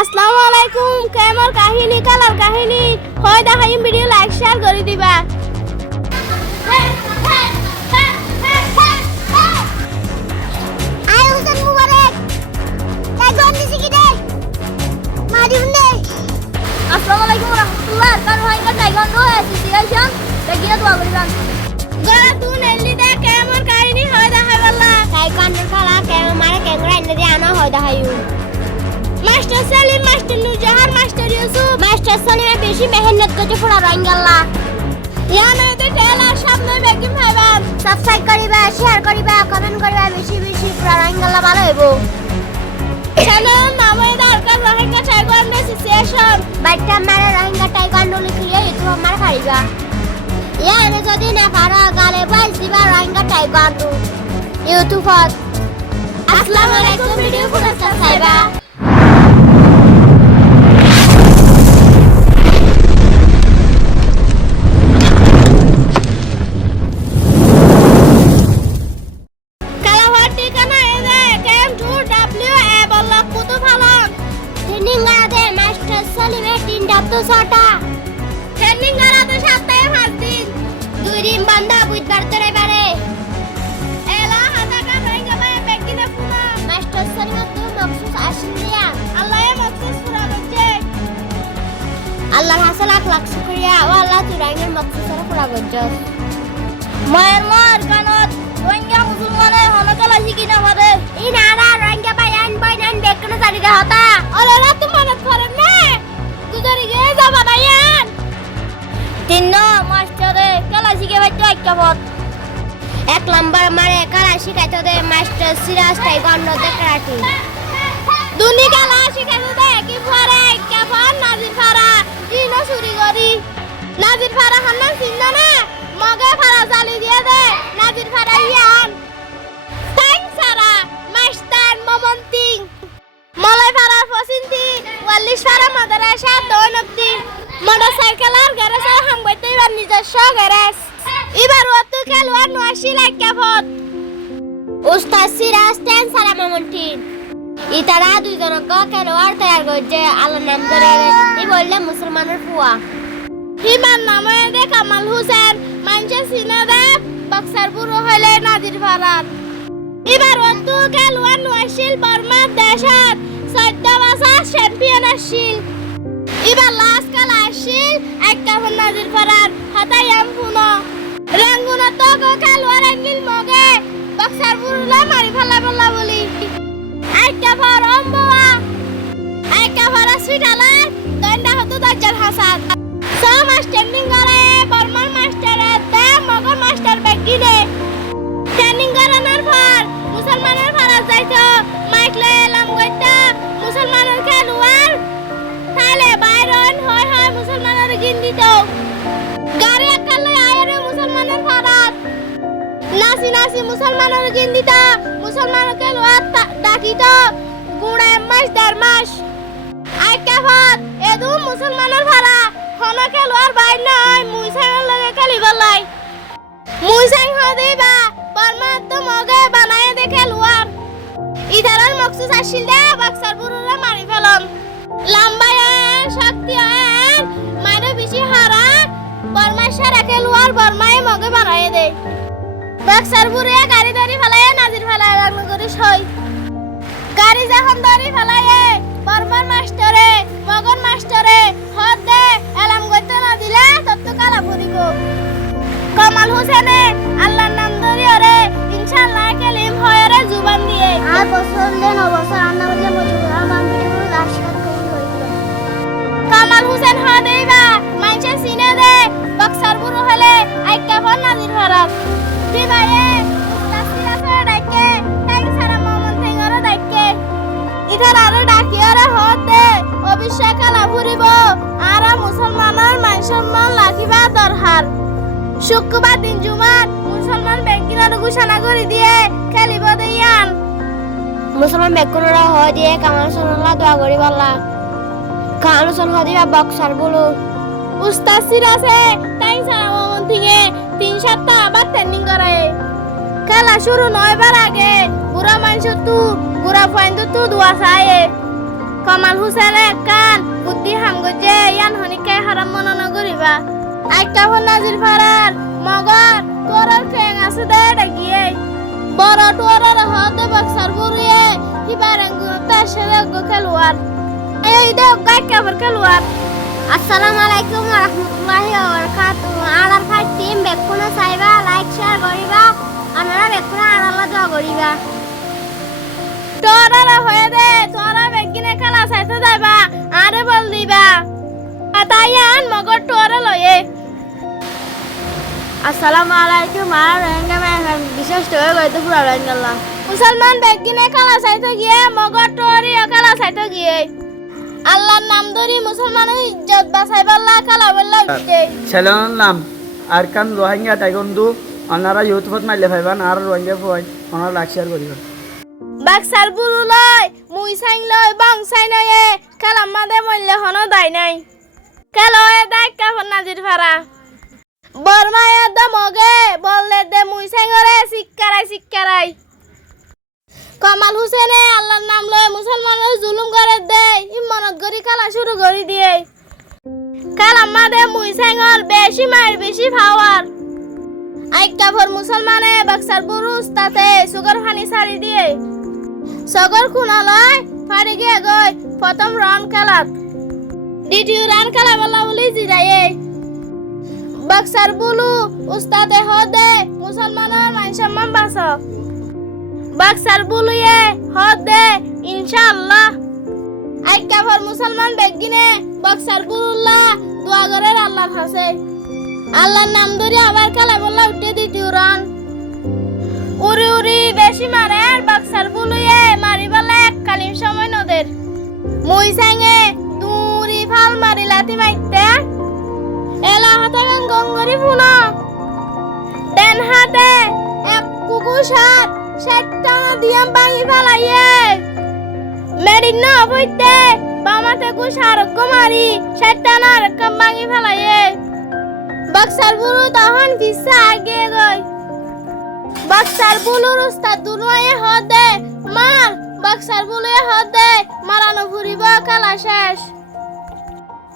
আসসালামু আলাইকুম। কেমন কাহিনী কালার কাহিনী হয় দেখাই ভিডিও লাইক শেয়ার করে দিবা। আয় হুসেন মুবারক তাই গন দিছি কি দে মারি উন্নে। আসসালামু আলাইকুম রাহমাতুল্লাহ। কার হইঙ্গা তাই গন রো সিচুয়েশন দেখিয়া দোয়া করিবান। গলা তু নেলি দে কেমন কাহিনী হয় দেখাই বললা। তাই গন খেলা কেমন মারে কেমরা এনে দিয়ে আনা হয় দেখাইউ। Master Salim, master Nurjahan, master Yusuf, master সলিমের বেশি মেহনত করতে পুরা রঙ্গাল্লা। ইয়ানাতে টেলা সামনে বেকিম ভাইবান সাবস্ক্রাইব করিবা, শেয়ার করিবা, কমেন্ট করিবা, বেশি বেশি পুরা রঙ্গাল্লা ভালো হইবো। চ্যানেল নামে দরকার রোহিঙ্গা টাইগান্ডো অ্যাসোসিয়েশন। বাইটা মারে রোহিঙ্গা টাইগান্ডো লিখিয়ে ইউটিউব আমার পারিবা। ইয়ানে যদি না পারা গালে বাইস দিবা রোহিঙ্গা টাইগান্ডো ইউটিউবত। আসসালামু আলাইকুম। ভিডিও পুরো সাবস্ক্রাইবা। ছটা ট্রেনিং করাতে সপ্তাহে 5 দিন 2 দিন বন্ধ বুধবার করে বারে এলা হাতাকা রোহিঙ্গা ভাই বেকিনে পুনা মাস্টার সলিমা তো মখসুস আসলিয়া আল্লাহ মখসুস পুরা করছে। আল্লাহর হাসে লাখ লাখ শুকরিয়া ও আল্লাহ তুই রোহিঙ্গার মখসুসরা পুরা করছে। মায়ের মার কানত রোহিঙ্গা মুসলমানে হনকলা শিখি না পারে ই নারা রোহিঙ্গা ভাই আইন বাইনান বেকনে জারিগা হতা ওলা তো মনত করে না তুদারি গে যাবা নাইয়ান তিন মাস্টারে কালা শিখে বাইতো একবাত এক নাম্বার মারে কালা শিখাইতো দে মাস্টার সিরাজ টাইগান্ডো দে কারাটি দুনি কালা শিখাইতো দে কি পরে কেফান নাজির ফারা ইনো চুরি করি নাজির ফারা খান চিন্তা না মগে ফারা জালি দিয়ে দে নাজির ফারা ইয়ান টাইম সারা মাস্টার মোমন্তিং মলাই ফারার ফসিনতি ওয়ালিশ ফারা মাদ্রাসা দৌনতি মোটরসাইকেলের গ্যারেজে হামবাইতে এবার নিজস্ব গ্যারেজ এবার অত খেলোয়ার 89 লাখ কাফত উস্তাদ সিরাজ টেন সারা মোমন্তিং ইতারা দুইজনক খেলোয়ার তৈয়ার করছে আল্লাহর নাম ধরে ই বললে মুসলমানের ফুয়া হিমান নামে দে কামাল হোসেন মানছে সিনা দে বক্সার বুড়ো হইলে নাজির ফারার এবার অত খেলোয়ার 89 বর্মা দেশার 14 বছর চ্যাম্পিয়ন আসিল এবার লাস্ট কাল আসিল এক কাফন নাজির ফারার হাতায়াম ফুনো রেঙ্গুনা তো খেলোয়ার আঙ্গিল মগে বক্সার বুড়োলা মারি ফেলা বলা বলি এক কাফর অম্বুয়া এক কাফর হসপিটালে দন্ডা হতো দাজ্জাল হাসান সো মাস্টারিং করে বর্মা মাস্টার দে মগর মাস্টার বেগিনে ট্রেনিং করানোর পর মুসলমানের ফারাজ যাইতো মাইকলে এলাম গইতা মুসলমানের খেলোয়াড় তাহলে বাইরন হয় হয় মুসলমানের গিন্দিত গাড়ি একালে আয়রে মুসলমানের ফারাজ নাসি নাসি মুসলমানের গিন্দিত মুসলমানের খেলোয়াড় ডাকিত গুড়ে মাস দেড় মাস আই কাফত এদু মুসলমানের ফারা হন খেলোয়াড় বাইর নাই মুইসাঙ্গের লগে খেলিব লাই মুইসাং হদিবা বর্মা তো মগে বানায় দে খেলোয়াড় ইধারার মকসুস আসিল দে বক্সার বুড়োরা মারি ফেলন লম্বায় শক্তি আন মাইরে বেশি হারা বর্মা সারা খেলোয়াড় বর্মায় মগে বানায় দে বক্সার বুড়ে গাড়ি ধরি ফেলায় নাজির ফেলায় লাগলো করে সই গাড়ি যখন ধরি ফেলায় বর্মার মাস্টারে মগন মাস্টারে হদ দে এলাম করতে না দিলে তত কালা ভরিব কামাল হোসেনে আল্লাহর নাম ধরি ওরে ইনশাআল্লাহ কালিম হয় রে জুবান দিয়ে আর বছর লে 9 বছর আন্না বলে মজুরা মান ভিডিও আশীর্বাদ করি হইল কামাল হোসেন হদেবা মানছে সিনে দে বক্সার বুড়ো হলে আইকা ফন নাজির ফারাজ দি ভাইয়ে তাসিরা করে ডাকে টাইম সারা মোমন থেঙ্গর ডাকে ইধার আরো ডাকি আরে হদে অভিষেক কালা ভরিব আর মুসলমানের মানসম্মান লাখিবা দরহার শুক্রবার দিন জুমার মুসলমান ব্যাংকিনার ঘোষণা করে দিয়ে খেলিব দিয়ান মুসলমান ব্যাংকিনারা হয় দিয়ে কামাল সোনালা দোয়া করি বললা কামাল সোনালা দিবা বক্সার বলো উস্তাদ সিরাজে টাইম সারা মোমন থেকে 3 সপ্তাহ আবার ট্রেনিং করায় খেলা শুরু 9 বার আগে বুড়া মানুষ তু বুড়া ফাইন্দ তু দোয়া চায় কমাল হুসেনে কান বুদ্ধি হামগজে ইয়ান হনিকে হারাম মনে নগরিবা আইকা ফোন নাজির ফারার মগর তোরার খেং আছে দে ডাকিয়ে বড় তোরার হতে বক্সার বুরিয়ে হিবারেঙ্গু তাশরে গো খেলোয়ার এই দে গাইকা ফর খেলোয়ার আসসালামু আলাইকুম ওয়া রাহমাতুল্লাহি ওয়া বারাকাতুহু আলার fight team বেকুনা Saiba like share করিবা আমরা বেকুনা আল্লাহ দোয়া করিবা তোরা হয়ে দে তোরা বেগিনে খেলা চাইতে যাবা আরে বল দিবা আতায়ান মগর তোরা লয়ে আসসালামু আলাইকুম আর রোহিঙ্গা মেহমান বিশেষ তো গইতে পুরা রোহিঙ্গা মুসলমান বেগিনে খেলা চাইতে গিয়ে মগর তোরি খেলা চাইতে গিয়ে আল্লাহর নাম ধরি মুসলমানের ইজ্জত বাঁচাইবাল্লা খেলা বললা উঠে ছেলের নাম আর কান রোহিঙ্গা টাইগন্ডু ওনারা ইউটিউবত মাইলে ভাইবান আর রোহিঙ্গা ভয় ওনারা লাইক শেয়ার করিবেন বাক্সার বুলু লয় মুই সাইন লয় বং সাইন লয়ে খেলা মাদে মল্লে হনো দাই নাই খেলয়ে দাই কাফন নাজির ফারা বর্মায়া দমগে বললে দে মুই সাইngরে শিক্ষারাই কমাল হুসেনে আল্লাহর নাম লয়ে মুসলমানের জুলুম করে দে ইমানত গরি খেলা শুরু করি দিয়ে খেলা মাদে মুই সাইngর বেশি মার বেশি পাওয়ার আইকা ভর মুসলমানে বাক্সার বুরুস তাতে সুগার পানি সারি দিয়ে সগর খুনালয় ফাড়ি গিয়ে গই প্রথম রান খেলাত দ্বিতীয় রান খেলা বলা বলি জিরাইয়ে বাক্সার বুলু উস্তাদে হদে মুসলমানের মান সম্মান বাঁচক বাক্সার বুলুয়ে হদে ইনশাআল্লাহ আইকা ভর মুসলমান বেগিনে বাক্সার বুলুল্লাহ দোয়া করে আল্লাহর কাছে আল্লাহর নাম ধরে আবার খেলা বলা উঠে দ্বিতীয় রান উড়ি উড়ি বেশি মারে বাক্সার বুলুয়ে মারিবালে এককালীন সময় নদের মুই সাইঙে দুরি ফাল মারি লাতি মাইতে এলা হাতে গঙ্গরি ফুনা দেন হাতে এক কুকুশাত সেটানা দিয়াম ভাঙি ফেলাইয়ে মেডিন না হইতে বামাতে কুশার মারি সেটানা রকম ভাঙি ফেলাইয়ে বাক্সার বুলু তখন পিছে আগে গই বাক্সার বুলুর উস্তাদ দুনয়ে হদে মার বাক্সার বুলুয়ে হদে মারানো ফুরিব খেলা শেষ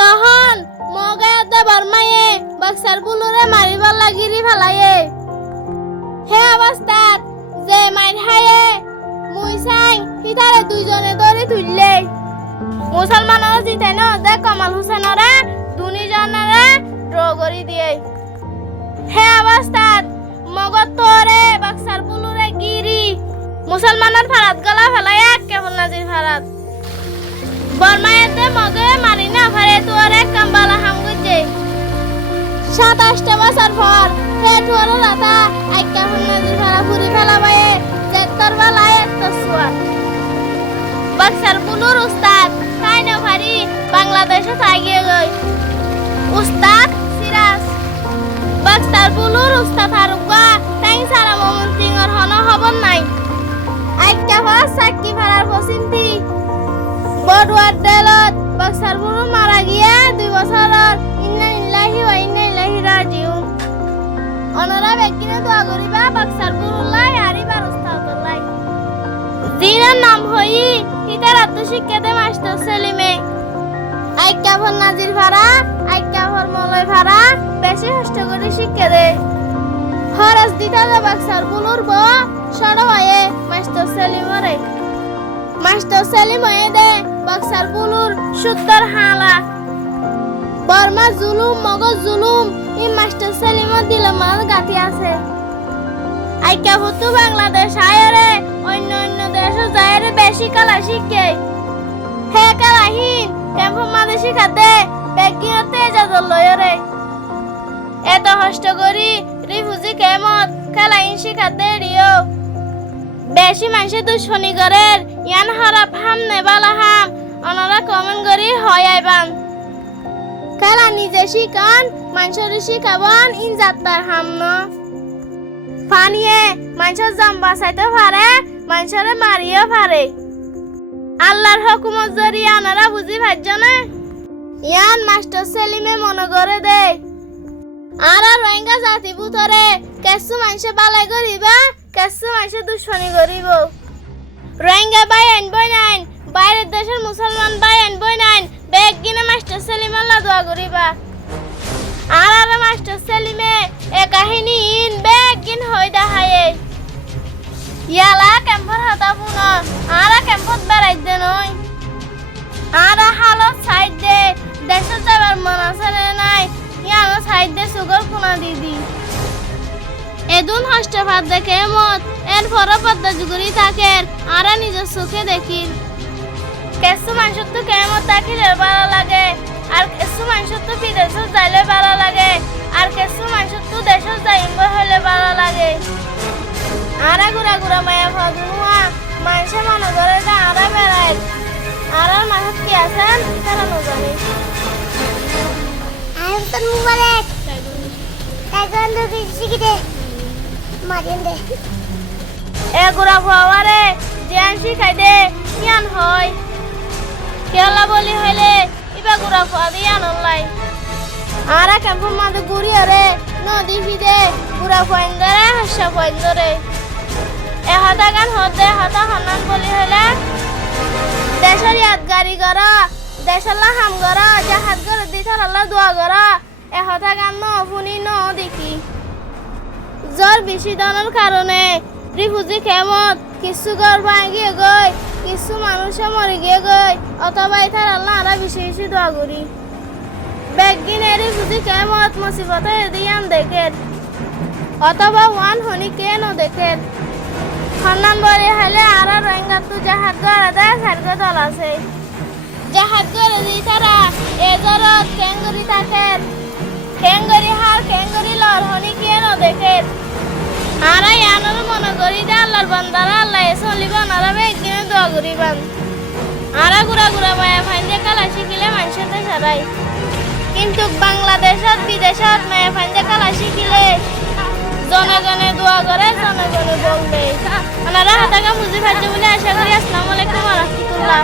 তখন মগায়াতে বর্মায়ে বাক্সার বুলুরে মারিবার লাগিরি ফেলায়ে হে অবস্থাত যে মাইর হায়ে মুই সাই হিতারে দুইজনে ধরে তুললে মুসলমানরা জিতে ন যে কমাল হুসেনরে দুনিজনরে ড্র করি দিয়ে হে অবস্থাত মগত তোরে বাক্সার বুলুরে গিরি মুসলমানের ফারাত গলা ফেলায় কেবল নাজির ফারাত বর্মায়েতে মগে মারি না ফারে তোরে কাম্বালা হামগুজে 27টা বছর পর হে তোর রাতা আইকা নাজির ফারা ফুরি ফেলাবায়ে জেত্তর বালায়ে তসওয়া বাক্সার বুলুর উস্তাদ কাইনে ফারি বাংলাদেশে থাকিয়ে গই উস্তাদ সিরাজ বাক্সার বুলুর উস্তাদ হারুকা তাই সারা মোমন সিংর হন হবন নাই আইকা ফাস সাকি ফারার পসিন্তি বড়ওয়ার দেলত বাক্সার বুলু মারা গিয়ে 2 বছরের ইন্না লিল্লাহি ওয়া ইন্না ইলাইহি রাজিউন অনরা বেকিনে দোয়া করিবা বাক্সার বুলুল্লাহ আরিবার উস্তাদুল্লাহ দিনের নাম হই ইতার আত্মশিক্ষাতে মাস্টার সেলিমে আইকা ভর নাজির ফারা আইকা ভর মলয় ফারা বেশি কষ্ট করে শিক্ষা দে খরচ দিতা দে বাক্সার বুলুর ব সড় হয়ে মাস্টার সেলিমরে মাস্টার সেলিম হয়ে দে বাক্সার বুলুর সুত্তর হালা বর্মা জুলুম মগজ জুলুম ই মাস্টার সেলিমর দিলে মাল গাতি আছে আইকা হতো বাংলাদেশ আয়রে অন্য অন্য দেশে যায়রে বেশি কালা শিখে হে কালাহীন কেমন মাদে শিখাতে বেগিনতে যাদল লয়রে এত কষ্ট করি রিফুজি কেমত কালাহীন শিখাতে রিও বেশি মানুষে দুশ্মনী করের ইয়ান হারাপ হাম নেবালা হাম অনারা কমেন্ট করি হয় আইবান খেলা নিজে শিকান মানুষের শিখাবান ইন যাত্রার হাম ন পানিয়ে মানুষের জাম বাঁচাইতে পারে মানুষের মারিও পারে আল্লাহর হুকুমত জরিয়া আনারা বুঝি ভাজ্য না ইয়ান মাস্টার সেলিমে মনে করে দে আর রোহিঙ্গা জাতি বুতরে কেসু মানুষে বালাই করিবা কেসু মানুষে দুশ্মনী করিব রোহিঙ্গা বাই আইন বই নাইন বাইরের দেশের মুসলমান ভাই আনবই নাইন বেগ কিনে মাস্টার সেলিম আল্লাহ দোয়া করিবা আর মাস্টার সেলিমে এ কাহিনী ইন বেগ কিন হই দাহায়ে ইয়ালা ক্যাম্পর হাতা পুনা আরা ক্যাম্পত বেড়াই দে নয় আরা হালত সাইড দে দেশে যাবার মন আছে রে নাই ইয়ানো সাইড দে সুগর পুনা দিদি এদুন হস্তে ভাত দেখে মত এর পর পদ্মা জুগুরি থাকে আরা নিজের চোখে দেখি কেসু মাংস তো কেমন তাকিলে ভালো লাগে আর কেসু মাংস তো বিদেশে যাইলে ভালো লাগে আর কেসু মাংস তো দেশে যাইব হলে ভালো লাগে আরা গুড়া গুড়া মায়া ভাজুয়া মানুষে মনে করে যে আরা বেড়ায় আর মানুষ কি আছেন তারা নজানে আয়তন মুবারক তাইকোয়ান্ডো শিখি দে মারিন দে এ গুড়া ভাওয়ারে জ্ঞান শিখাই দে জ্ঞান হয় কেলা বলি হইলে ইবা গুড়া ভাওয়া দিয়ে আনলাই আরা ক্যাম্পের মাঝে ঘুরি রে নদী ফিদে গুড়া পয়েন ধরে হাসা পয়েন ধরে এ হতা গান হতে হতা হনান বলি হইলে দেশের ইয়াদগারি করা দেশের হাম করা জাহাজ করে দিথার আল্লাহ দোয়া করা এ হতা গান ন ফুনি ন দেখি জ্বর বেশি দানোর কারণে রিফুজি খেমত কিছু ঘর ভাঙিয়ে গই কিছু মানুষে মরে গিয়ে গই অথবা এটার আল্লাহ আরা বেশি বেশি দোয়া করি বেগিনে রিফুজি খেমত মুসিবতে দিয়ান দেখে অথবা ওয়ান হনি কেন দেখে খন্নান বলে হলে আরা রোহিঙ্গা তো জাহাজ গড়ে দেয় সার্গ দল আছে জাহাজ গড়ে দিই তারা এ জরত কেঙ্গুরি থাকে কেঙ্গুরি হার কেঙ্গুরি লর হনি কেন দেখে আরা ইয়ানোর মনে করি যে আল্লাহর বান্দারা আল্লাহ চলিবান আরা বেগিনে দোয়া করিবান আরা গুড়া গুড়া মায়া ফাইন্দে কালা শিখিলে মানুষের সারাই কিন্তু বাংলাদেশত বিদেশত মায়া ফাইন্দে কালা শিখিলে জনগণে দোয়া করে জনগণে বলবে ওনারা হাতাকা বুঝি পারছে বলে আশা করি আসসালামু আলাইকুম ওয়া রাহমাতুল্লাহ